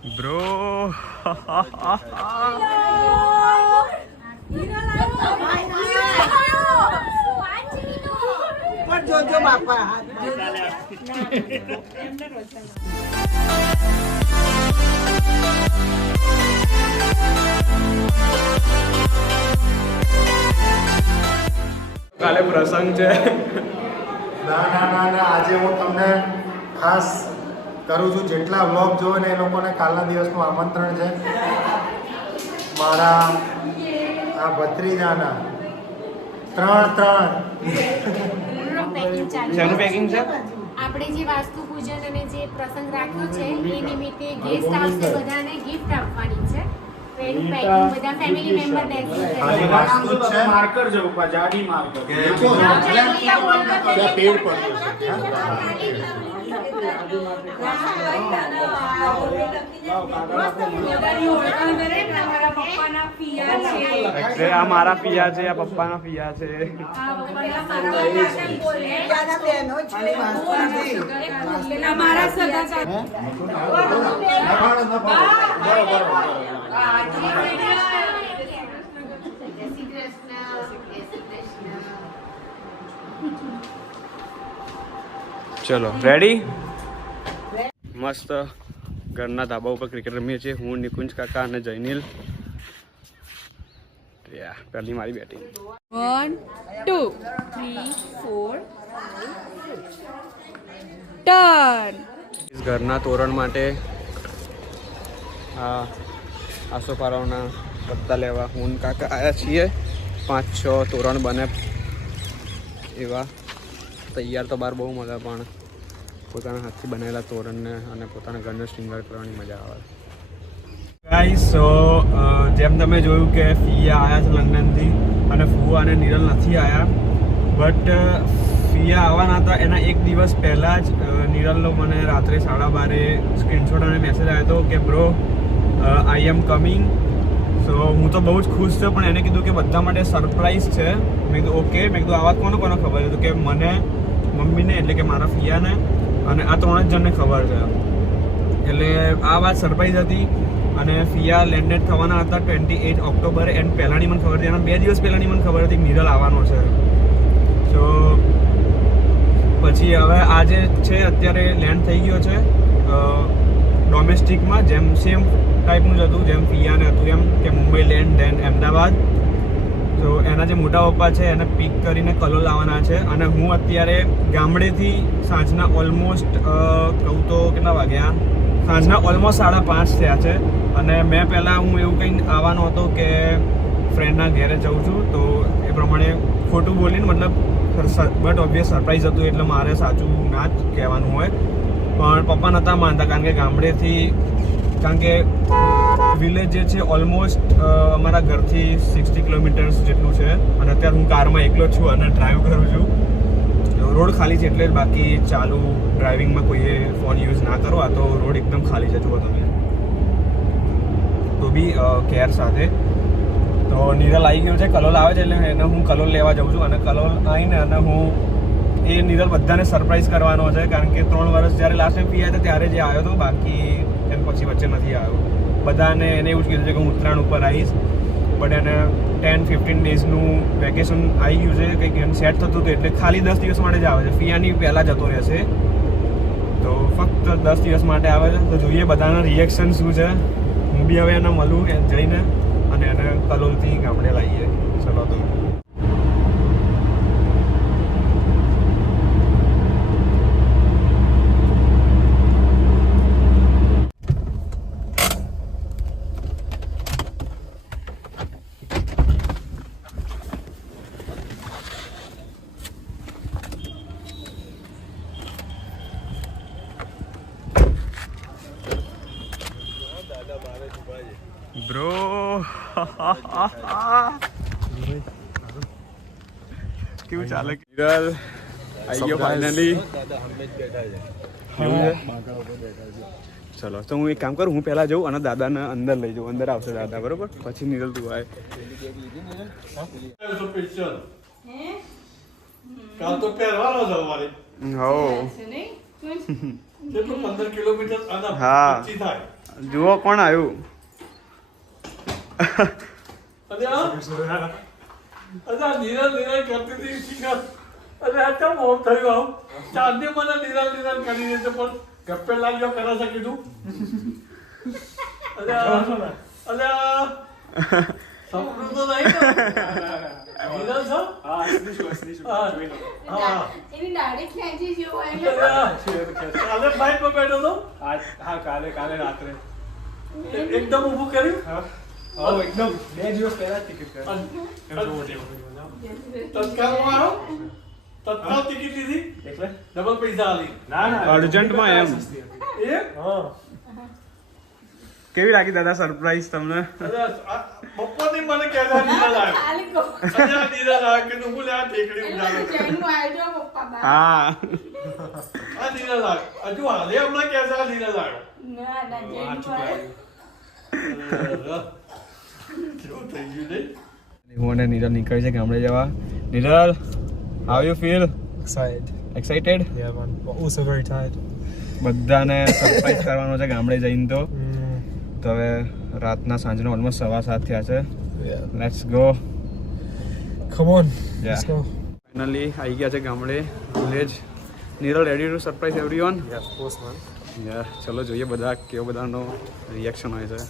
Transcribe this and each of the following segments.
Bro જોજો બાપા કાલે પ્રસંગ છે. ના આજે હું તમને ખાસ કરું છું. જેટલા વ્લોગ જોવે ને એ લોકોને કાલના દિવસનું આમંત્રણ છે. મારા આ ભત્રીજાના ત્રણ શેનું પેકિંગ છે? આપણે જે વાસ્તુ પૂજન અને જે પ્રસંગ રાખ્યો છે એ નિમિત્તે ગેસ્ટ આવશે, બધાને ગિફ્ટ આપવાની છે. તો એનું પેકિંગ બધા ફેમિલી મેમ્બર આજે વાસ્તુ જ છે. માર્કર જો ઉપર જાડી માર્કર કે ત્યાં પેડ પર આ મારા પિયા છે, આ પપ્પાના પિયા છે. ચલો રેડી. મસ્ત ઘરના ધાબા ઉપર ક્રિકેટ રમીએ છીએ. હું, નિકુંજ કાકા અને જયનીલ. પહેલી મારી બેટિંગ. 1 2 3 4 ટર્ન. ઘરના તોરણ માટે આ આસોપારાઓના પત્તા લેવા હું કાકા આવ્યા છીએ. 5-6 તોરણ બને એવા તૈયાર તો બહાર બહુ મળે, પણ પોતાના હાથથી બનેલા તોરણને અને પોતાના ઘરને શૃંગાર કરવાની મજા આવે. ગાઈસ, સો જેમ તમે જોયું કે ફિયા આવ્યા છે લંડનથી અને ફુવા અને નિરલ નથી આવ્યા. બટ ફિયા આવવાના હતા એના એક દિવસ પહેલાં જ નિરલનો મને રાત્રે 12:30 સ્ક્રીનશોટ અને મેસેજ આવ્યો હતો કે બ્રો આઈ એમ કમિંગ. સો હું તો બહુ જ ખુશ છું, પણ એને કીધું કે બધા માટે સરપ્રાઈઝ છે. મેં કીધું ઓકે. મેં કીધું આ વાત કોને ખબર હતું કે મને, મમ્મીને એટલે કે મારા ફિયાને અને આ 3 જ જણને ખબર છે. એટલે આ વાત સરપ્રાઈઝ હતી. અને ફિયા લેન્ડેડ થવાના હતા 28 ઓક્ટોબરે. એન્ડ પહેલાંની મને ખબર હતી, એના 2 દિવસ પહેલાંની મને ખબર હતી નિરલ આવવાનો છે. સો પછી હવે આજે છે, અત્યારે લેન્ડ થઈ ગયો છે ડોમેસ્ટિકમાં, જેમ સેમ ટાઈપનું જ હતું જેમ ફિયાને હતું એમ, કે મુંબઈ લેન્ડ દેન અમદાવાદ. તો એના જે મોટા પપ્પા છે એને પિક કરીને કલોલ લાવવાના છે. અને હું અત્યારે ગામડેથી સાંજના ઓલમોસ્ટ કહું તો કેટલા વાગ્યા, સાંજના ઓલમોસ્ટ 5:30 થયા છે. અને મેં પહેલાં હું એવું કંઈ આવવાનો હતો કે ફ્રેન્ડના ઘરે જાઉં છું, તો એ પ્રમાણે ખોટું બોલીને, મતલબ બટ ઓબ્વિયસ સરપ્રાઈઝ હતું એટલે મારે સાચું ના જ કહેવાનું હોય. પણ પપ્પા નહોતા માનતા, કારણ કે ગામડેથી, કારણ કે વિલેજ જે છે ઓલમોસ્ટ અમારા ઘરથી 60 કિલોમીટર્સ જેટલું છે. અને અત્યારે હું કારમાં એકલો જ છું અને ડ્રાઈવ કરું છું. રોડ ખાલી છે એટલે, બાકી ચાલુ ડ્રાઇવિંગમાં કોઈએ ફોન યુઝ ના કરો. આ તો રોડ એકદમ ખાલી છે, જુઓ તમે તો બી કેર સાથે. તો નિરલ આવી ગયું છે, કલોલ આવે છે, એટલે એને હું કલોલ લેવા જાઉં છું. અને કલોલ આવીને અને હું એ નિરલ બધાને સરપ્રાઈઝ કરવાનો છે, કારણ કે 3 વર્ષ જ્યારે લાસ્ટ ટાઈમ પીયા હતા ત્યારે જે આવ્યો હતો, બાકી એમ પછી વચ્ચે નથી આવ્યો. બધાને એને એવું જ કીધું છે કે હું ઉત્તરાયણ ઉપર આવીશ. બટ એને 10-15 ડેઝનું વેકેશન આવી ગયું છે, કંઈક એમ સેટ થતું હતું, એટલે ખાલી 10 દિવસ માટે જ આવે છે. ફિયાની પહેલાં જતો રહેશે, તો ફક્ત 10 દિવસ માટે આવે છે. તો જોઈએ બધાના રિએક્શન શું છે. હું બી હવે એને મળું જઈને અને એને કલોલથી ગામડે લાવીએ. ચલો તો બ્રો કેવું ચાલે? નિરલ આવી ગયો ફાઇનલી. ચલો તો હું એક કામ કરું, હું પહેલા જઉં અને દાદાને અંદર લઈ જાઉં. અંદર આવશે દાદા, બરોબર? પછી નિરલ તું આવે. કાલ તો પહેરવાનો છે અમારે. હો 15 કિલોમીટર હા. થાય. જુઓ કોણ આવ્યું. એની દાઢી ખેંચી જેવો કાલે રાત્રે એકદમ ઊભું કર્યું. એકદમ 2 દિવસ પહેલા ટિકિટ તત્કાલ ટિકિટ લીધી એટલે ડબલ પૈસા આલી. ના અર્જન્ટમાં એમ. હા કેવી લાગી દાદા સરપ્રાઈઝ તમને? બપોરની મને કહેતા નીરા લાગ ખાલી કહો અજા નીરા લાગ કે હું લે આ ટેકડી ઉડાડો જૈનનું આઈડિયા પપ્પા બા હા આ નીરા લાગ હજુ હાલે હમણાં કહેતા નીરા લાગ ના જૈનનું કેવું થઈ ગયું ને હું અને નીરલ નીકળી છે ગામડે જવા. Niral, how you feel? Excited? Yeah, man. But also very tired. બધાને સરપ્રાઈઝ કરવાનો છે ગામડે જઈને. તો હવે રાતના સાંજનો ઓલમોસ્ટ 7:15 થયા છે. Yeah. Let's go. Come on. Yeah. Let's go. Finally આવી ગયા છે ગામડે village. Niral ready to surprise everyone? Yeah, of course, man. યા ચલો જોઈએ બધા કેવો બધાનો રિએક્શન હોય છે.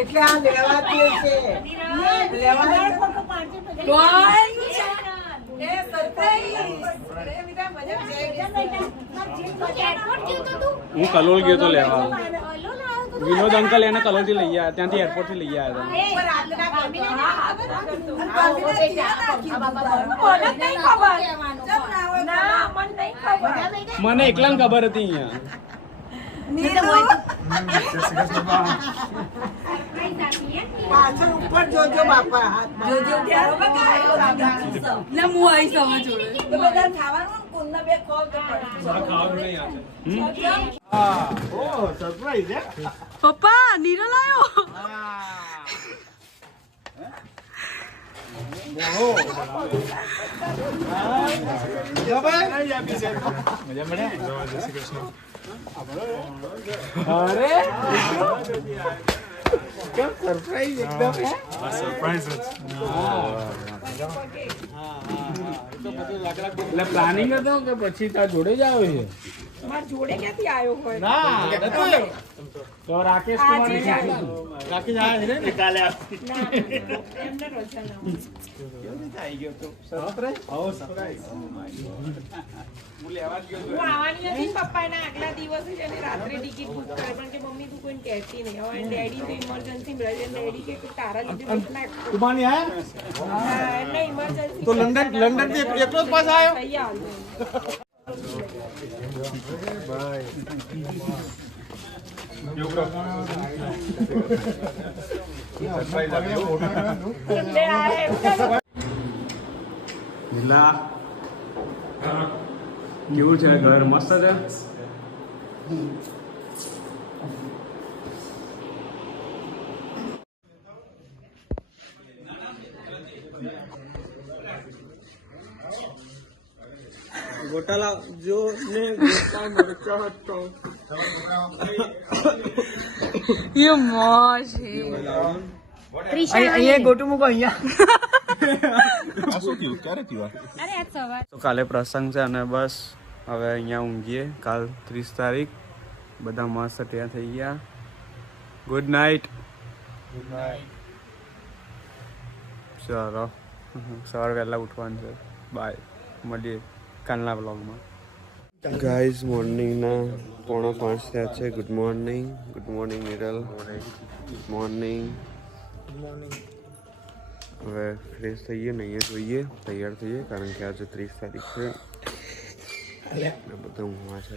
એટલે આ લેવાતી છે હું કલોલ ગયો તો લેવા. વિનોદ અંકલ એને કલોલ થી લઈ આવ્યા, ત્યાંથી એરપોર્ટ થી લઈ આવ્યા. મને એકલાને ખબર હતી અહીંયા. પાછળ ઉપર જોજો બાપા જોજો ના હું આવીશ તમે જોડે. તો બધા ખાવાનું કોનના બે ખોલ તો સરપ્રાઈઝ હે પપ્પા નીરલ આવ્યો. સરપ્રાઈઝ એકદમ હે એટલે પ્લાનિંગ હતો કે પછી તાર જોડે જ આવે છે? મારા જોડે ક્યાંથી આવ્યો હોય ના તો રાકેશ કુમાર રાખી જાય છે ને કાલે એમને રજા ના આવી ગયો તો સરપ્રાઈઝ હું આવવાની હતી ને પપ્પાના આગલા દિવસે જ એને રાત્રે ટિકિટ બુક કરે પણ કે મમ્મી તું કોઈને કહેતી નહીં હવે ડેડી તો ઇમરજન્સી ડેડી કે તારા લીધે બુક ના તુમાની આયા એટલે ઇમરજન્સી તો લંડન થી એકલો જ પાછા આવ્યો નીલા કેવું છે ઘર? મસ્ત છે. ગોટાલા જો ને ગોટા મરચા હતો. You moshi. અહીંયા ગોટું મૂકો અહીંયા તો કાલે પ્રસંગ છે અને બસ હવે અહીંયા ઊંઘીએ. કાલ 30 તારીખ. બધા મસ્ત ત્યાં થઈ ગયા. Good night. ચાલો સવારે વહેલા ઉઠવાનું છે. બાય, મળીએ કાલના બ્લોગમાં. ગાઈઝ મોર્નિંગના 4:45 થયા છે. Good morning. Good morning Niral. Good morning. હવે ફ્રેશ થઈએ ને અહીંયા જોઈએ, તૈયાર થઈએ કારણ કે આજે 30 તારીખ છે. બધા ઊંઘવા છે.